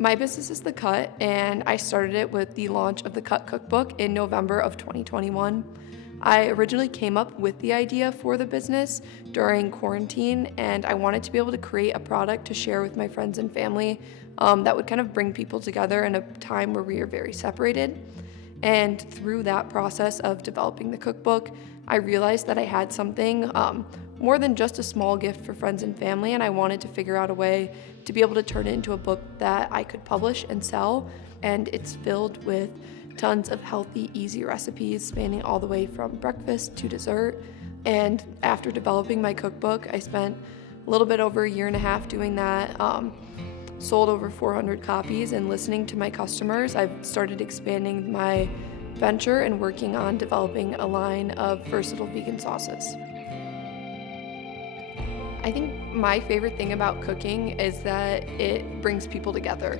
My business is The Cut, and I started it with the launch of the Cut Cookbook in November of 2021. I originally came up with the idea for the business during quarantine, and I wanted to be able to create a product to share with my friends and family that would kind of bring people together in a time where we are very separated. And through that process of developing the cookbook, I realized that I had something more than just a small gift for friends and family, and I wanted to figure out a way to be able to turn it into a book that I could publish and sell. And it's filled with tons of healthy, easy recipes spanning all the way from breakfast to dessert. And after developing my cookbook, I spent a little bit over a year and a half doing that. Sold over 400 copies, and listening to my customers, I've started expanding my venture and working on developing a line of versatile vegan sauces. I think my favorite thing about cooking is that it brings people together.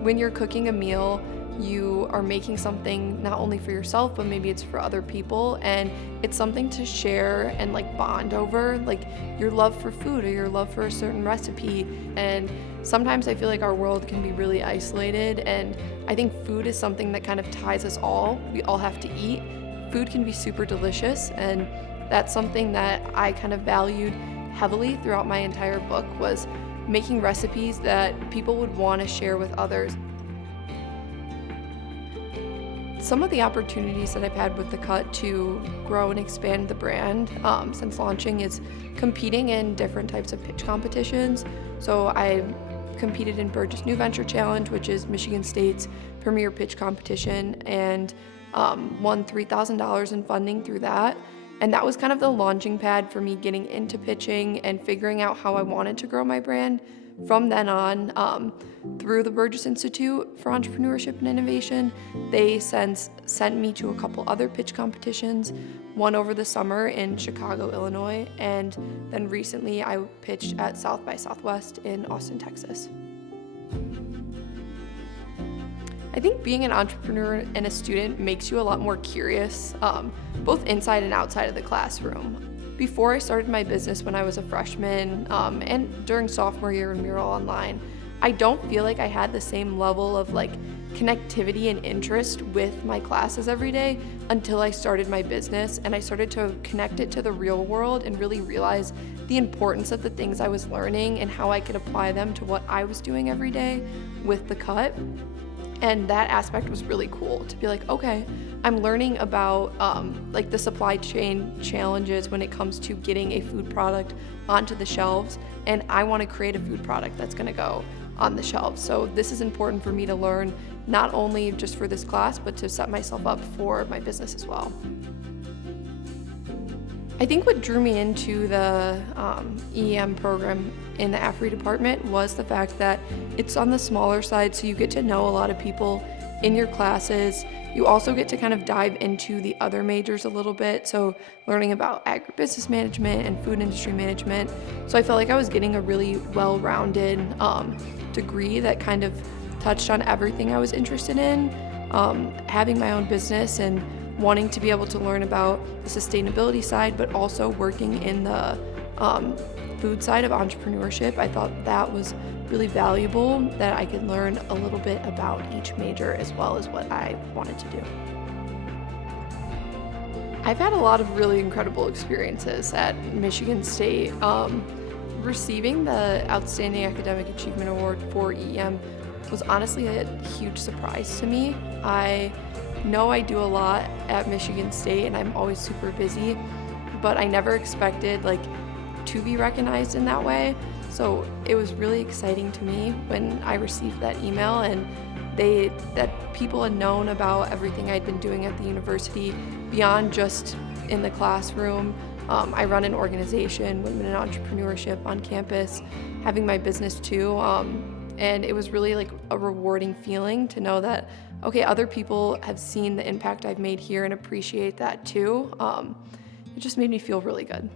When you're cooking a meal, you are making something not only for yourself, but maybe it's for other people, and it's something to share and bond over, your love for food or your love for a certain recipe. And sometimes I feel like our world can be really isolated, and I think food is something that kind of ties us all. We all have to eat. Food can be super delicious, and that's something that I kind of valued heavily throughout my entire book, was making recipes that people would want to share with others. Some of the opportunities that I've had with The Cut to grow and expand the brand since launching is competing in different types of pitch competitions. So I competed in Burgess New Venture Challenge, which is Michigan State's premier pitch competition, and won $3,000 in funding through that. And that was kind of the launching pad for me getting into pitching and figuring out how I wanted to grow my brand. From then on, through the Burgess Institute for Entrepreneurship and Innovation, they since sent me to a couple other pitch competitions, one over the summer in Chicago, Illinois, and then recently I pitched at South by Southwest in Austin, Texas. I think being an entrepreneur and a student makes you a lot more curious, both inside and outside of the classroom. Before I started my business when I was a freshman, and during sophomore year when we were all online, I don't feel like I had the same level of connectivity and interest with my classes every day until I started my business, and I started to connect it to the real world and really realize the importance of the things I was learning and how I could apply them to what I was doing every day with The Cut. And that aspect was really cool to be like, okay, I'm learning about the supply chain challenges when it comes to getting a food product onto the shelves, and I want to create a food product that's going to go on the shelves. So this is important for me to learn, not only just for this class, but to set myself up for my business as well. I think what drew me into the EEM program in the AFRE department was the fact that it's on the smaller side, so you get to know a lot of people in your classes. You also get to kind of dive into the other majors a little bit, so learning about agribusiness management and food industry management. So I felt like I was getting a really well-rounded degree that kind of touched on everything I was interested in. Having my own business and wanting to be able to learn about the sustainability side, but also working in the food side of entrepreneurship, I thought that was really valuable, that I could learn a little bit about each major as well as what I wanted to do. I've had a lot of really incredible experiences at Michigan State. Receiving the Outstanding Academic Achievement Award for EEM was honestly a huge surprise to me. I know I do a lot at Michigan State and I'm always super busy, but I never expected to be recognized in that way. So it was really exciting to me when I received that email, and that people had known about everything I'd been doing at the university beyond just in the classroom. I run an organization, Women in Entrepreneurship, on campus, having my business too. And it was really a rewarding feeling to know that, okay, other people have seen the impact I've made here and appreciate that too. It just made me feel really good.